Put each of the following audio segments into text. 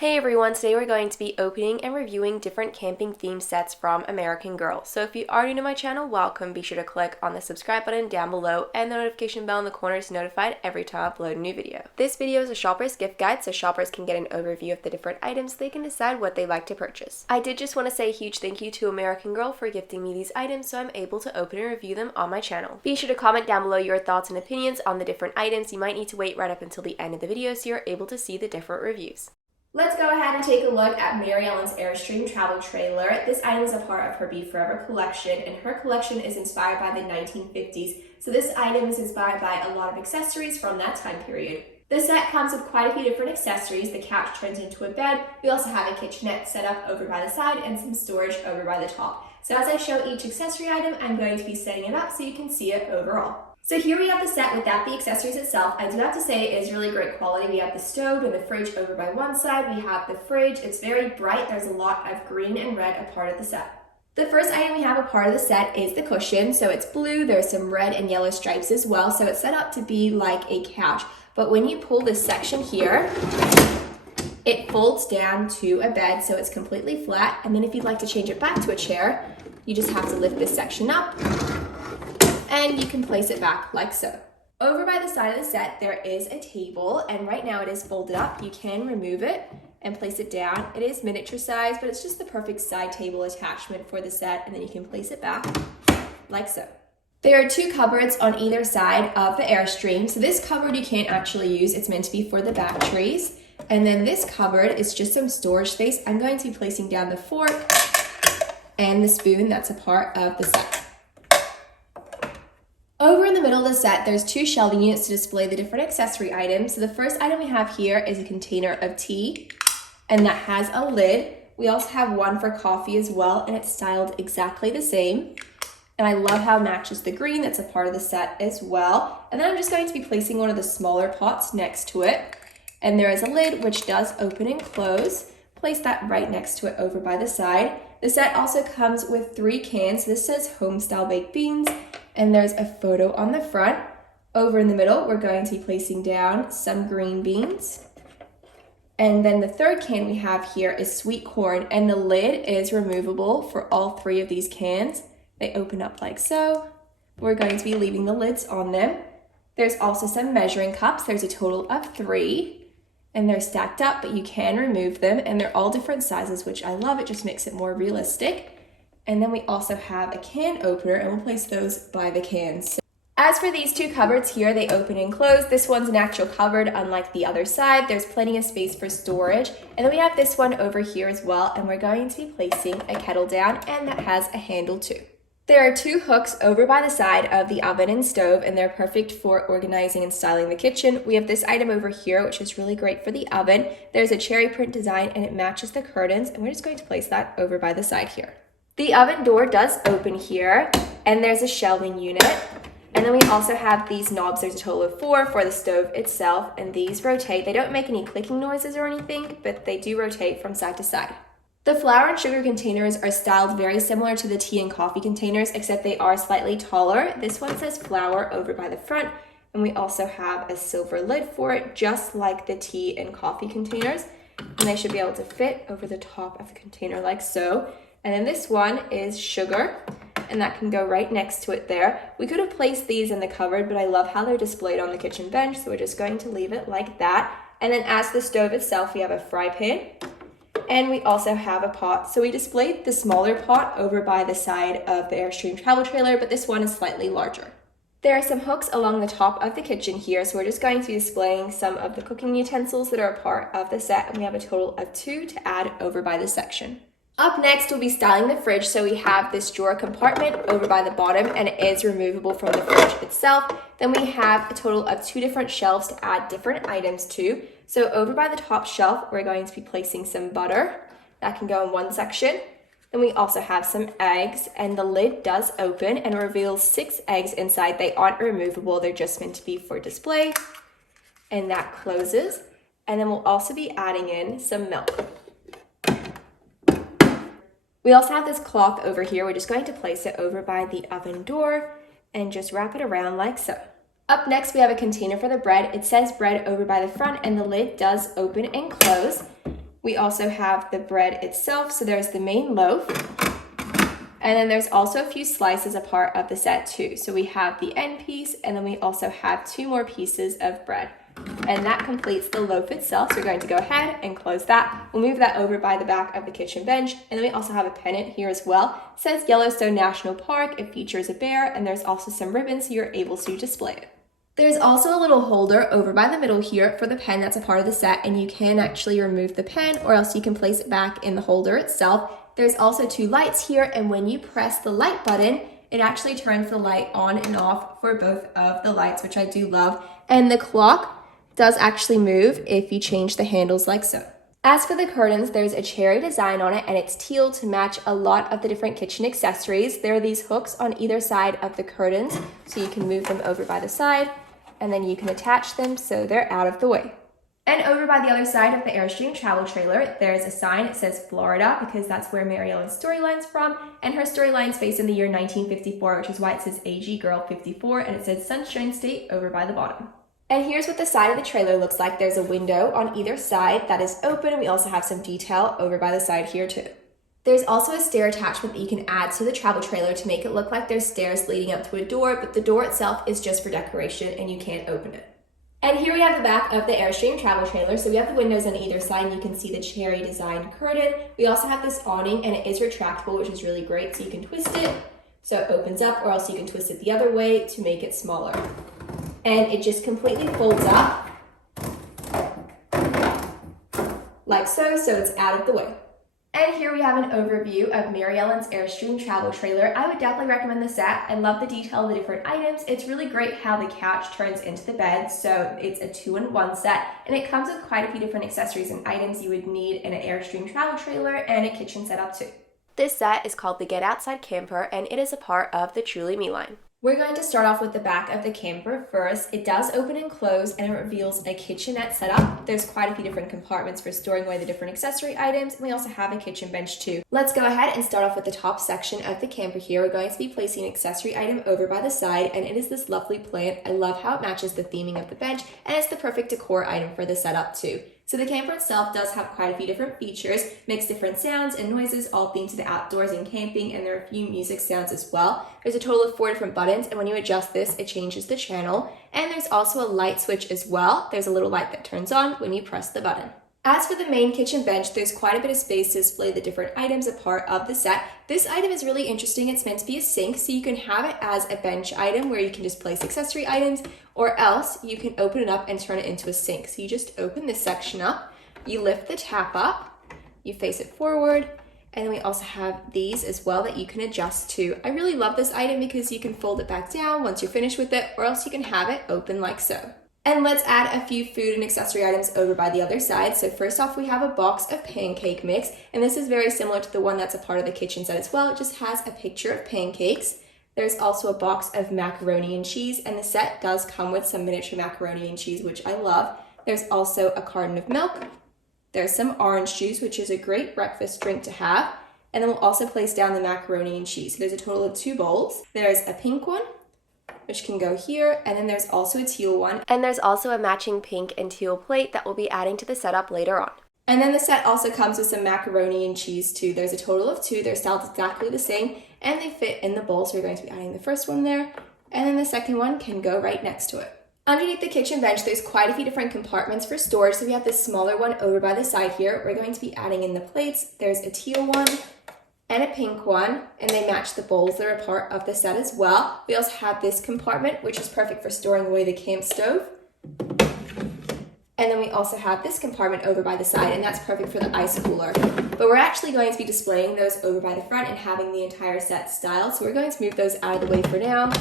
Hey everyone, today we're going to be opening and reviewing different camping theme sets from American Girl. So if you are new to my channel, welcome. Be sure to click on the subscribe button down below and the notification bell in the corner to be notified every time I upload a new video. This video is a shopper's gift guide, so shoppers can get an overview of the different items. They can decide what they'd like to purchase. I did just want to say a huge thank you to American Girl for gifting me these items so I'm able to open and review them on my channel. Be sure to comment down below your thoughts and opinions on the different items. You might need to wait right up until the end of the video so you're able to see the different reviews. Let's go ahead and take a look at Mary Ellen's Airstream travel trailer. This item is a part of her Be Forever collection, and her collection is inspired by the 1950s, so this item is inspired by a lot of accessories from that time period. The set comes with quite a few different accessories. The couch turns into a bed. We also have a kitchenette set up over by the side and some storage over by the top. So as I show each accessory item, I'm going to be setting it up so you can see it overall. So here we have the set without the accessories itself. I do have to say it is really great quality. We have the stove and the fridge over by one side. We have the fridge. It's very bright. There's a lot of green and red a part of the set. The first item we have a part of the set is the cushion. So it's blue. There's some red and yellow stripes as well. So it's set up to be like a couch. But when you pull this section here, it folds down to a bed, so it's completely flat. And then if you'd like to change it back to a chair, you just have to lift this section up and you can place it back like so. Over by the side of the set, there is a table, and right now it is folded up. You can remove it and place it down. It is miniature size, but it's just the perfect side table attachment for the set, and then you can place it back like so. There are two cupboards on either side of the Airstream. So this cupboard you can't actually use. It's meant to be for the batteries. And then this cupboard is just some storage space. I'm going to be placing down the fork and the spoon that's a part of the set. Over in the middle of the set, there's two shelving units to display the different accessory items. So the first item we have here is a container of tea, and that has a lid. We also have one for coffee as well, and it's styled exactly the same. And I love how it matches the green. That's a part of the set as well. And then I'm just going to be placing one of the smaller pots next to it. And there is a lid which does open and close. Place that right next to it over by the side. The set also comes with 3 cans. This says Homestyle Baked Beans, and there's a photo on the front. Over in the middle, we're going to be placing down some green beans. And then the third can we have here is sweet corn, and the lid is removable for all 3 of these cans. They open up like so. We're going to be leaving the lids on them. There's also some measuring cups. There's a total of 3. And they're stacked up, but you can remove them, and they're all different sizes, which I love. It just makes it more realistic. And then we also have a can opener, and we'll place those by the cans. As for these two cupboards here, they open and close. This one's an actual cupboard, unlike the other side. There's plenty of space for storage. And then we have this one over here as well, and we're going to be placing a kettle down, and that has a handle too. There are 2 hooks over by the side of the oven and stove, and they're perfect for organizing and styling the kitchen. We have this item over here, which is really great for the oven. There's a cherry print design, and it matches the curtains, and we're just going to place that over by the side here. The oven door does open here, and there's a shelving unit. And then we also have these knobs. There's a total of 4 for the stove itself, and these rotate. They don't make any clicking noises or anything, but they do rotate from side to side. The flour and sugar containers are styled very similar to the tea and coffee containers, except they are slightly taller. This one says flour over by the front, and we also have a silver lid for it, just like the tea and coffee containers. And they should be able to fit over the top of the container like so. And then this one is sugar, and that can go right next to it there. We could have placed these in the cupboard, but I love how they're displayed on the kitchen bench, so we're just going to leave it like that. And then as the stove itself, we have a fry pan. And we also have a pot. So we displayed the smaller pot over by the side of the Airstream travel trailer, but this one is slightly larger. There are some hooks along the top of the kitchen here, so we're just going to be displaying some of the cooking utensils that are a part of the set, and we have a total of 2 to add over by this section. Up next, we'll be styling the fridge. So we have this drawer compartment over by the bottom, and it is removable from the fridge itself. Then we have a total of 2 different shelves to add different items to. So over by the top shelf, we're going to be placing some butter. That can go in one section. Then we also have some eggs, and the lid does open and reveals 6 eggs inside. They aren't removable. They're just meant to be for display. And that closes. And then we'll also be adding in some milk. We also have this cloth over here. We're just going to place it over by the oven door and just wrap it around like so. Up next, we have a container for the bread. It says bread over by the front, and the lid does open and close. We also have the bread itself, so there's the main loaf. And then there's also a few slices a part of the set too. So we have the end piece, and then we also have 2 more pieces of bread. And that completes the loaf itself. So we're going to go ahead and close that. We'll move that over by the back of the kitchen bench. And then we also have a pennant here as well. It says Yellowstone National Park. It features a bear, and there's also some ribbons so you're able to display it. There's also a little holder over by the middle here for the pen that's a part of the set, and you can actually remove the pen, or else you can place it back in the holder itself. There's also 2 lights here, and when you press the light button, it actually turns the light on and off for both of the lights, which I do love. And the clock does actually move if you change the handles like so. As for the curtains, there's a cherry design on it, and it's teal to match a lot of the different kitchen accessories. There are these hooks on either side of the curtains, so you can move them over by the side, and then you can attach them so they're out of the way. And over by the other side of the Airstream travel trailer, there's a sign. It says Florida because that's where Mary Ellen's storyline's from, and her storyline's based in the year 1954, which is why it says AG Girl 54, and it says Sunshine State over by the bottom. And here's what the side of the trailer looks like. There's a window on either side that is open. We also have some detail over by the side here too. There's also a stair attachment that you can add to the travel trailer to make it look like there's stairs leading up to a door, but the door itself is just for decoration and you can't open it. And here we have the back of the Airstream travel trailer. So we have the windows on either side, and you can see the cherry designed curtain. We also have this awning, and it is retractable, which is really great. So you can twist it so it opens up, or else you can twist it the other way to make it smaller. And it just completely folds up like so it's out of the way. And here we have an overview of Mary Ellen's Airstream travel trailer. I would definitely recommend the set. I love the detail of the different items. It's really great how the couch turns into the bed, so it's a 2-in-1 set, and it comes with quite a few different accessories and items you would need in an Airstream travel trailer and a kitchen setup too. This set is called the Get Outside Camper, and it is a part of the Truly Me line. We're going to start off with the back of the camper first. It does open and close, and it reveals a kitchenette setup. There's quite a few different compartments for storing away the different accessory items, and we also have a kitchen bench too. Let's go ahead and start off with the top section of the camper here. We're going to be placing an accessory item over by the side, and it is this lovely plant. I love how it matches the theming of the bench, and it's the perfect decor item for the setup too. So the camper itself does have quite a few different features, makes different sounds and noises, all themed to the outdoors and camping, and there are a few music sounds as well. There's a total of 4 different buttons, and when you adjust this, it changes the channel. And there's also a light switch as well. There's a little light that turns on when you press the button. As for the main kitchen bench, there's quite a bit of space to display the different items a part of the set. This item is really interesting. It's meant to be a sink, so you can have it as a bench item where you can just place accessory items, or else you can open it up and turn it into a sink. So you just open this section up, you lift the tap up, you face it forward, and then we also have these as well that you can adjust to. I really love this item because you can fold it back down once you're finished with it, or else you can have it open like so. And let's add a few food and accessory items over by the other side. So first off, we have a box of pancake mix, and this is very similar to the one that's a part of the kitchen set as well. It just has a picture of pancakes. There's also a box of macaroni and cheese, and the set does come with some miniature macaroni and cheese, which I love. There's also a carton of milk. There's some orange juice, which is a great breakfast drink to have. And then we'll also place down the macaroni and cheese. So there's a total of 2 bowls. There's a pink one, which can go here, and then there's also a teal one. And there's also a matching pink and teal plate that we'll be adding to the setup later on. And then the set also comes with some macaroni and cheese too. There's a total of 2. They're styled exactly the same, and they fit in the bowl. So we're going to be adding the first one there, and then the second one can go right next to it. Underneath the kitchen bench, there's quite a few different compartments for storage. So we have this smaller one over by the side here. We're going to be adding in the plates. There's a teal one and a pink one, and they match the bowls that are a part of the set as well. We also have this compartment, which is perfect for storing away the camp stove. And then we also have this compartment over by the side, and that's perfect for the ice cooler. But we're actually going to be displaying those over by the front and having the entire set styled. So we're going to move those out of the way for now.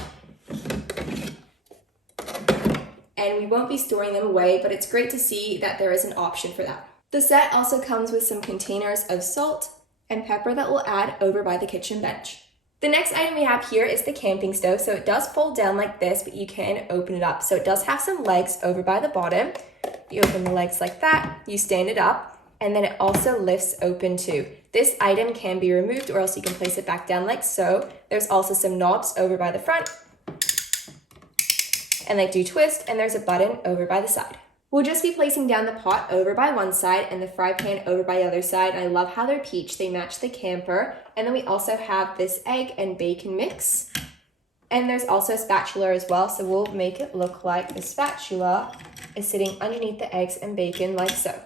And we won't be storing them away, but it's great to see that there is an option for that. The set also comes with some containers of salt and pepper that we'll add over by the kitchen bench. The next item we have here is the camping stove. So it does fold down like this, but you can open it up. So it does have some legs over by the bottom. You open the legs like that, you stand it up, and then it also lifts open too. This item can be removed, or else you can place it back down like so. There's also some knobs over by the front, and they do twist, and there's a button over by the side. We'll just be placing down the pot over by one side and the fry pan over by the other side. And I love how they're peach. They match the camper. And then we also have this egg and bacon mix. And there's also a spatula as well. So we'll make it look like the spatula is sitting underneath the eggs and bacon like so.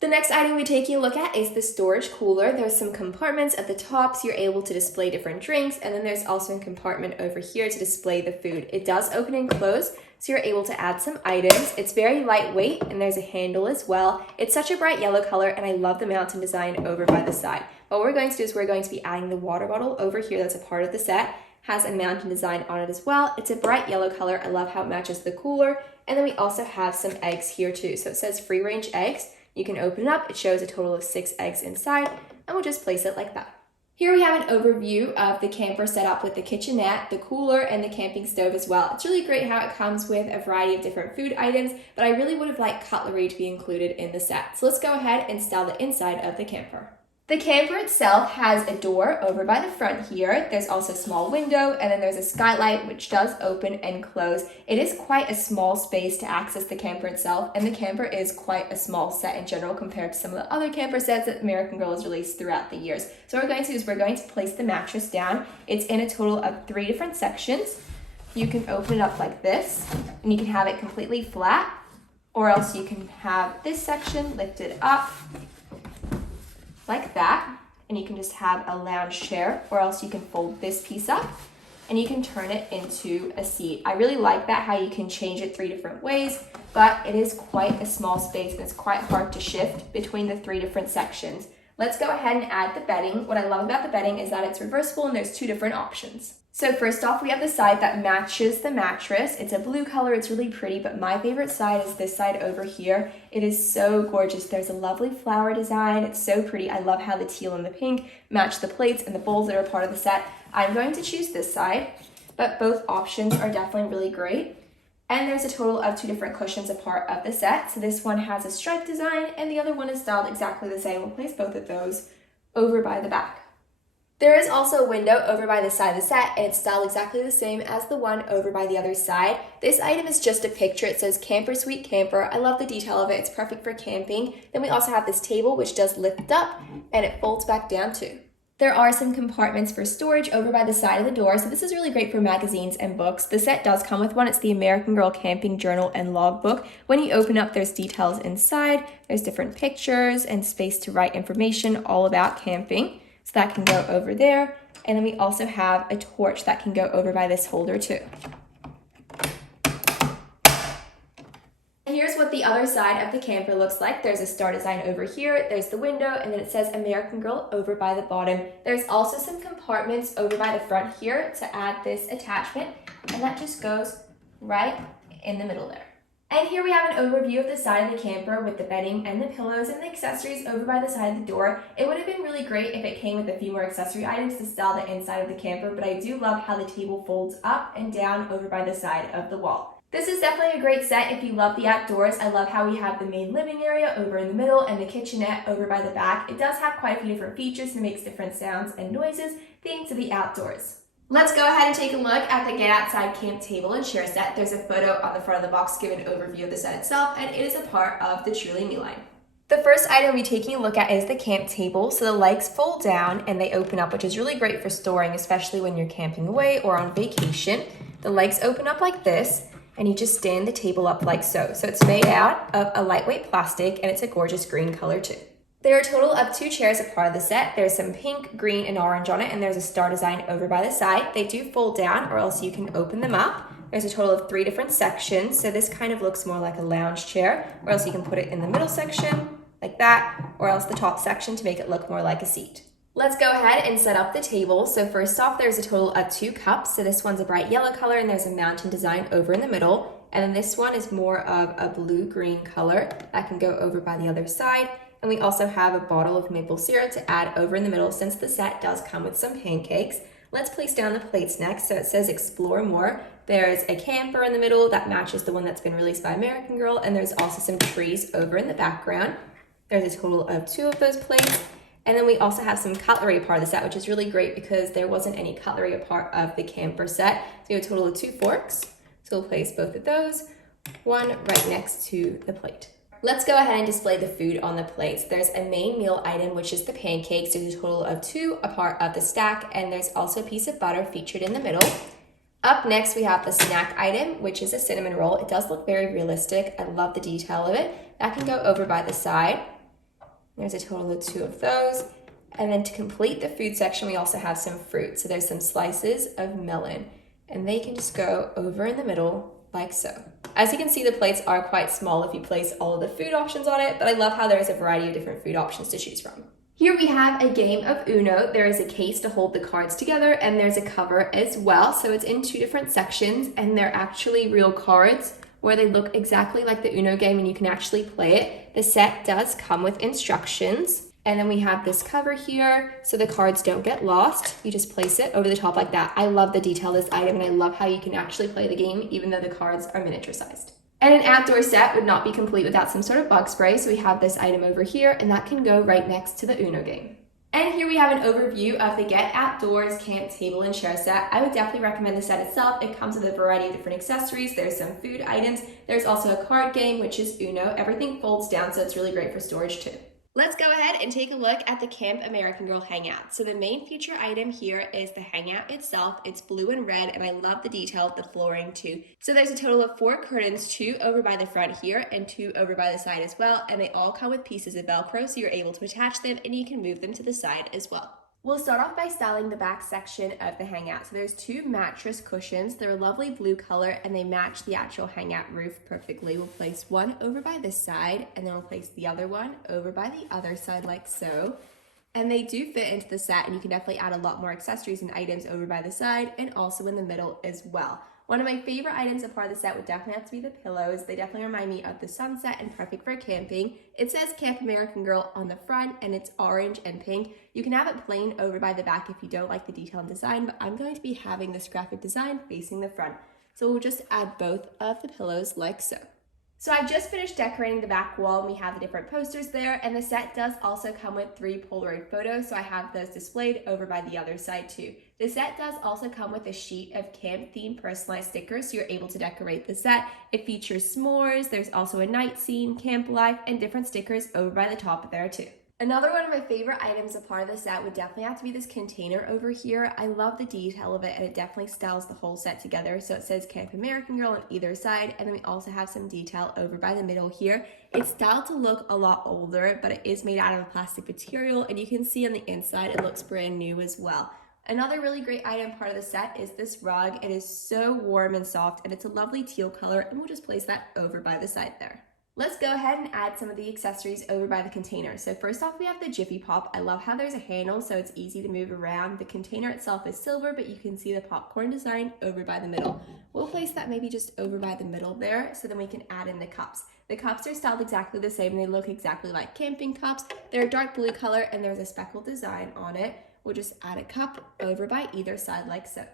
The next item we're taking a look at is the storage cooler. There's some compartments at the top so you're able to display different drinks. And then there's also a compartment over here to display the food. It does open and close, so you're able to add some items. It's very lightweight and there's a handle as well. It's such a bright yellow color and I love the mountain design over by the side. What we're going to do is we're going to be adding the water bottle over here that's a part of the set. Has a mountain design on it as well. It's a bright yellow color. I love how it matches the cooler. And then we also have some eggs here too. So it says free range eggs. You can open it up. It shows a total of 6 eggs inside and we'll just place it like that. Here we have an overview of the camper setup with the kitchenette, the cooler, and the camping stove as well. It's really great how it comes with a variety of different food items, but I really would have liked cutlery to be included in the set. So let's go ahead and style the inside of the camper. The camper itself has a door over by the front here. There's also a small window, and then there's a skylight which does open and close. It is quite a small space to access the camper itself, and the camper is quite a small set in general compared to some of the other camper sets that American Girl has released throughout the years. So what we're going to do is we're going to place the mattress down. It's in a total of 3 different sections. You can open it up like this, and you can have it completely flat, or else you can have this section lifted up like that, and you can just have a lounge chair, or else you can fold this piece up and you can turn it into a seat. I really like that, how you can change it 3 different ways, but it is quite a small space and it's quite hard to shift between the 3 different sections. Let's go ahead and add the bedding. What I love about the bedding is that it's reversible and there's 2 different options. So first off, we have the side that matches the mattress. It's a blue color, it's really pretty, but my favorite side is this side over here. It is so gorgeous. There's a lovely flower design. It's so pretty. I love how the teal and the pink match the plates and the bowls that are part of the set. I'm going to choose this side, but both options are definitely really great. And there's a total of 2 different cushions a part of the set. So this one has a stripe design and the other one is styled exactly the same. We'll place both of those over by the back. There is also a window over by the side of the set, and it's styled exactly the same as the one over by the other side. This item is just a picture. It says Camper Suite Camper. I love the detail of it. It's perfect for camping. Then we also have this table, which does lift up, and it folds back down too. There are some compartments for storage over by the side of the door, so this is really great for magazines and books. The set does come with one. It's the American Girl Camping Journal and Logbook. When you open up, there's details inside. There's different pictures and space to write information all about camping. So that can go over there. And then we also have a torch that can go over by this holder too. And here's what the other side of the camper looks like. There's a star design over here. There's the window, and then it says American Girl over by the bottom. There's also some compartments over by the front here to add this attachment, and that just goes right in the middle there. And here we have an overview of the side of the camper with the bedding and the pillows and the accessories over by the side of the door. It would have been really great if it came with a few more accessory items to style the inside of the camper, but I do love how the table folds up and down over by the side of the wall. This is definitely a great set if you love the outdoors. I love how we have the main living area over in the middle and the kitchenette over by the back. It does have quite a few different features and makes different sounds and noises themed to the outdoors. Let's go ahead and take a look at the Get Outside Camp Table and Chair set. There's a photo on the front of the box giving an overview of the set itself, and it is a part of the Truly Me line. The first item we're taking a look at is the camp table. So the legs fold down and they open up, which is really great for storing, especially when you're camping away or on vacation. The legs open up like this, and you just stand the table up like so. So it's made out of a lightweight plastic, and it's a gorgeous green color too. There are a total of 2 chairs a part of the set. There's some pink, green, and orange on it, and there's a star design over by the side. They do fold down, or else you can open them up. There's a total of 3 different sections, so this kind of looks more like a lounge chair, or else you can put it in the middle section, like that, or else the top section to make it look more like a seat. Let's go ahead and set up the table. So first off, there's a total of 2 cups. So this one's a bright yellow color, and there's a mountain design over in the middle. And then this one is more of a blue-green color that can go over by the other side. And we also have a bottle of maple syrup to add over in the middle since the set does come with some pancakes. Let's place down the plates next. So it says Explore More. There's a camper in the middle that matches the one that's been released by American Girl, and there's also some trees over in the background. There's a total of 2 of those plates. And then we also have some cutlery a part of the set, which is really great because there wasn't any cutlery a part of the camper set. So we have a total of 2 forks. So we'll place both of those. one right next to the plate. Let's go ahead and display the food on the plates. There's a main meal item, which is the pancakes. There's a total of 2 a part of the stack, and there's also a piece of butter featured in the middle. Up next, we have the snack item, which is a cinnamon roll. It does look very realistic. I love the detail of it. That can go over by the side. There's a total of 2 of those. And then to complete the food section, we also have some fruit. So there's some slices of melon, and they can just go over in the middle like so. As you can see, the plates are quite small if you place all of the food options on it, but I love how there is a variety of different food options to choose from. Here we have a game of Uno. There is a case to hold the cards together, and there's a cover as well. So it's in 2 different sections, and they're actually real cards where they look exactly like the Uno game and you can actually play it. The set does come with instructions. And then we have this cover here, so the cards don't get lost. You just place it over the top like that. I love the detail of this item, and I love how you can actually play the game even though the cards are miniature sized. And an outdoor set would not be complete without some sort of bug spray, so we have this item over here, and that can go right next to the Uno game. And here we have an overview of the Get Outdoors Camp Table and Chair set. I would definitely recommend the set itself. It comes with a variety of different accessories. There's some food items. There's also a card game, which is Uno. Everything folds down, so it's really great for storage too. Let's go ahead and take a look at the Camp American Girl Hangout. So the main feature item here is the Hangout itself. It's blue and red, and I love the detail of the flooring too. So there's a total of 4 curtains, 2 over by the front here and 2 over by the side as well, and they all come with pieces of Velcro, so you're able to attach them and you can move them to the side as well. We'll start off by styling the back section of the Hangout. So there's 2 mattress cushions. They're a lovely blue color and they match the actual Hangout roof perfectly. We'll place one over by this side, and then we'll place the other one over by the other side like so. And they do fit into the set, and you can definitely add a lot more accessories and items over by the side and also in the middle as well. One of my favorite items a part of the set would definitely have to be the pillows. They definitely remind me of the sunset and perfect for camping. It says Camp American Girl on the front, and it's orange and pink. You can have it plain over by the back if you don't like the detail and design, but I'm going to be having this graphic design facing the front. So we'll just add both of the pillows like so. So I just finished decorating the back wall, and we have the different posters there, and the set does also come with 3 Polaroid photos, so I have those displayed over by the other side too. The set does also come with a sheet of camp-themed personalized stickers, so you're able to decorate the set. It features s'mores, there's also a night scene, camp life, and different stickers over by the top there too. Another one of my favorite items a part of the set would definitely have to be this container over here. I love the detail of it, and it definitely styles the whole set together. So it says Camp American Girl on either side, and then we also have some detail over by the middle here. It's styled to look a lot older, but it is made out of a plastic material, and you can see on the inside it looks brand new as well. Another really great item part of the set is this rug. It is so warm and soft, and it's a lovely teal color, and we'll just place that over by the side there. Let's go ahead and add some of the accessories over by the container. So first off, we have the Jiffy Pop. I love how there's a handle so it's easy to move around. The container itself is silver, but you can see the popcorn design over by the middle. We'll place that maybe just over by the middle there, so then we can add in the cups. The cups are styled exactly the same. They look exactly like camping cups. They're a dark blue color, and there's a speckled design on it. We'll just add a cup over by either side like so.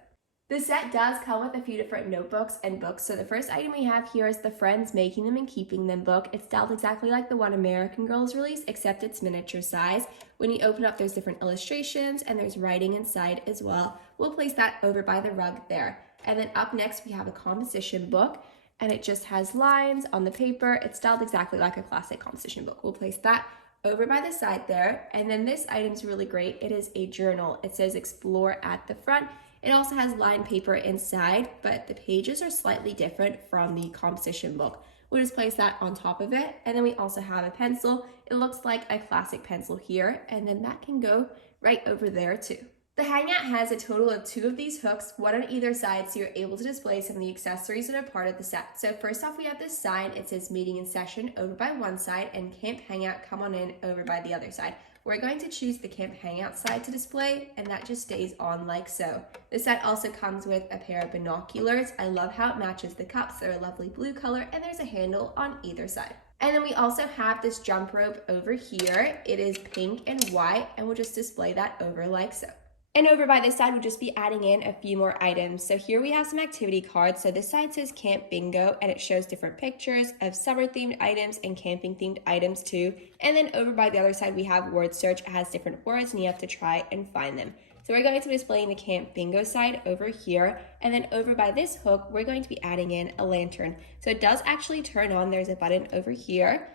The set does come with a few different notebooks and books. So the first item we have here is the Friends Making Them and Keeping Them book. It's styled exactly like the one American Girls released, except it's miniature size. When you open up, there's different illustrations and there's writing inside as well. We'll place that over by the rug there. And then up next, we have a composition book, and it just has lines on the paper. It's styled exactly like a classic composition book. We'll place that over by the side there. And then this item's really great. It is a journal. It says Explore at the front. It also has lined paper inside, but the pages are slightly different from the composition book. We'll just place that on top of it. And then we also have a pencil. It looks like a classic pencil here, and then that can go right over there too. The Hangout has a total of 2 of these hooks, one on either side, so you're able to display some of the accessories that are part of the set. So first off, we have this sign. It says Meeting in Session over by one side, and Camp Hangout, Come On In over by the other side. We're going to choose the Camp Hangout side to display, and that just stays on like so. The set also comes with a pair of binoculars. I love how it matches the cups. They're a lovely blue color, and there's a handle on either side. And then we also have this jump rope over here. It is pink and white, and we'll just display that over like so. And over by this side, we'll just be adding in a few more items. So here we have some activity cards. So this side says Camp Bingo, and it shows different pictures of summer-themed items and camping-themed items too. And then over by the other side, we have Word Search. It has different words, and you have to try and find them. So we're going to be displaying the camp bingo side over here, and then over by this hook, we're going to be adding in a lantern. So it does actually turn on. There's a button over here,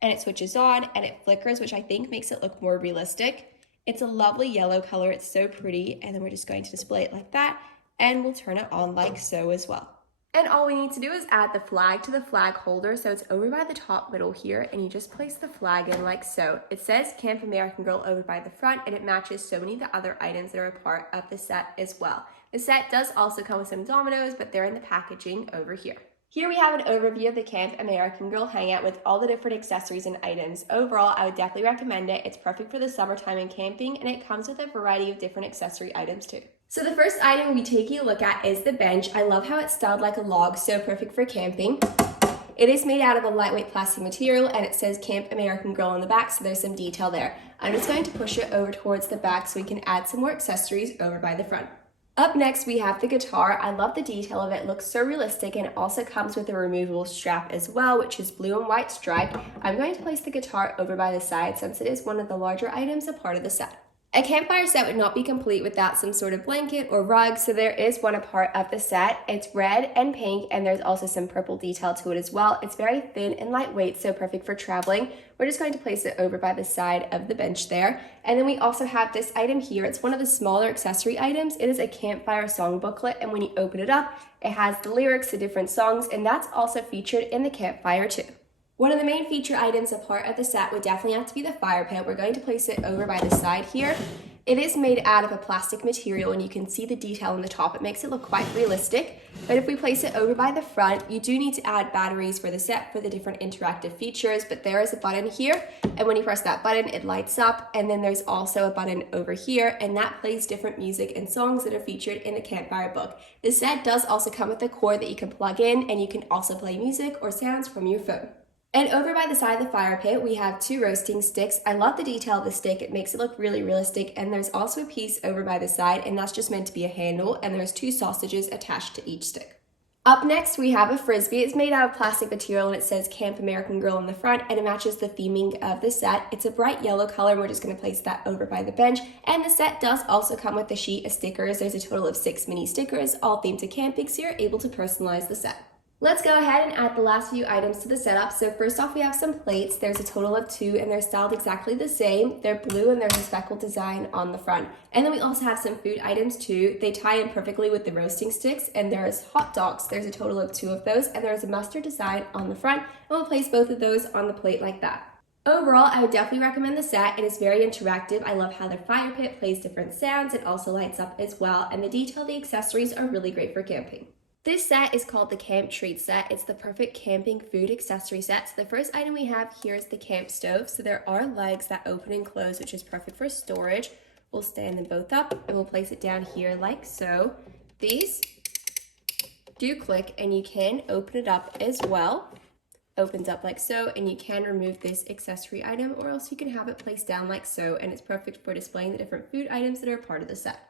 and it switches on and it flickers, which I think makes it look more realistic. It's a lovely yellow color. It's so pretty. And then we're just going to display it like that, and we'll turn it on like so as well. And all we need to do is add the flag to the flag holder. So it's over by the top middle here, and you just place the flag in like so. It says Camp American Girl over by the front, and it matches so many of the other items that are a part of the set as well. The set does also come with some dominoes, but they're in the packaging over here. Here we have an overview of the Camp American Girl Hangout with all the different accessories and items. Overall, I would definitely recommend it. It's perfect for the summertime and camping, and it comes with a variety of different accessory items too. So the first item we'll be taking a look at is the bench. I love how it's styled like a log, so perfect for camping. It is made out of a lightweight plastic material, and it says Camp American Girl on the back, so there's some detail there. I'm just going to push it over towards the back so we can add some more accessories over by the front. Up next, we have the guitar. I love the detail of it. It looks so realistic, and it also comes with a removable strap as well, which is blue and white striped. I'm going to place the guitar over by the side since it is one of the larger items a part of the set. A campfire set would not be complete without some sort of blanket or rug, so there is one a part of the set. It's red and pink, and there's also some purple detail to it as well. It's very thin and lightweight, so perfect for traveling. We're just going to place it over by the side of the bench there. And then we also have this item here. It's one of the smaller accessory items. It is a Campfire song booklet, and when you open it up, it has the lyrics to different songs, and that's also featured in the Campfire too. One of the main feature items a part of the set would definitely have to be the fire pit. We're going to place it over by the side here. It is made out of a plastic material, and you can see the detail on the top. It makes it look quite realistic. But if we place it over by the front, you do need to add batteries for the set for the different interactive features, but there is a button here, and when you press that button, it lights up, and then there's also a button over here, and that plays different music and songs that are featured in the Campfire book. The set does also come with a cord that you can plug in, and you can also play music or sounds from your phone. And over by the side of the fire pit, we have 2 roasting sticks. I love the detail of the stick. It makes it look really realistic. And there's also a piece over by the side, and that's just meant to be a handle. And there's 2 sausages attached to each stick. Up next, we have a Frisbee. It's made out of plastic material, and it says Camp American Girl on the front, and it matches the theming of the set. It's a bright yellow color, and we're just going to place that over by the bench. And the set does also come with a sheet of stickers. There's a total of 6 mini stickers, all themed to camping, so you're able to personalize the set. Let's go ahead and add the last few items to the setup. So first off, we have some plates. There's a total of 2, and they're styled exactly the same. They're blue, and there's a speckled design on the front. And then we also have some food items too. They tie in perfectly with the roasting sticks, and there's hot dogs. There's a total of 2 of those, and there's a mustard design on the front, and we'll place both of those on the plate like that. Overall, I would definitely recommend the set. It is very interactive. I love how the fire pit plays different sounds. It also lights up as well, and the detail of the accessories are really great for camping. This set is called the Camp Treat Set. It's the perfect camping food accessory set. So the first item we have here is the camp stove. So there are legs that open and close, which is perfect for storage. We'll stand them both up, and we'll place it down here like so. These do click, and you can open it up as well. Opens up like so, and you can remove this accessory item, or else you can have it placed down like so, and it's perfect for displaying the different food items that are part of the set.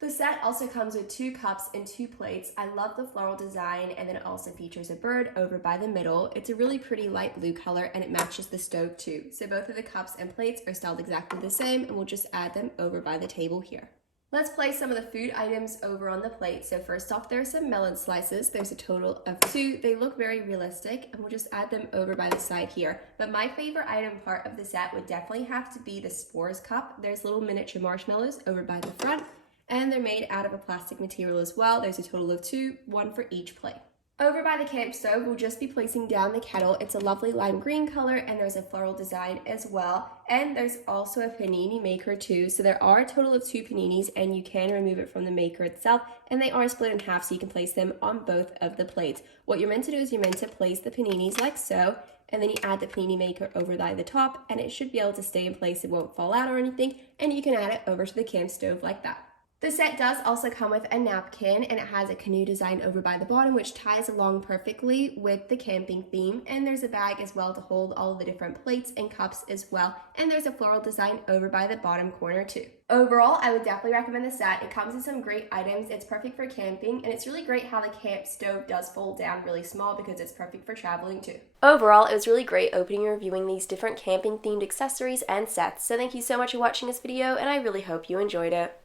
The set also comes with 2 cups and 2 plates. I love the floral design, and then it also features a bird over by the middle. It's a really pretty light blue color, and it matches the stove too. So both of the cups and plates are styled exactly the same, and we'll just add them over by the table here. Let's place some of the food items over on the plate. So first off, there are some melon slices. There's a total of 2. They look very realistic, and we'll just add them over by the side here. But my favorite item part of the set would definitely have to be the s'mores cup. There's little miniature marshmallows over by the front, and they're made out of a plastic material as well. There's a total of 2, 1 for each plate. Over by the camp stove, we'll just be placing down the kettle. It's a lovely lime green color, and there's a floral design as well. And there's also a Panini Maker too. So there are a total of 2 paninis, and you can remove it from the maker itself, and they are split in half so you can place them on both of the plates. What you're meant to do is you're meant to place the paninis like so, and then you add the Panini Maker over by the top, and it should be able to stay in place. It won't fall out or anything, and you can add it over to the camp stove like that. The set does also come with a napkin, and it has a canoe design over by the bottom, which ties along perfectly with the camping theme. And there's a bag as well to hold all of the different plates and cups as well. And there's a floral design over by the bottom corner too. Overall, I would definitely recommend the set. It comes with some great items. It's perfect for camping, and it's really great how the camp stove does fold down really small because it's perfect for traveling too. Overall, it was really great opening and reviewing these different camping themed accessories and sets. So thank you so much for watching this video, and I really hope you enjoyed it.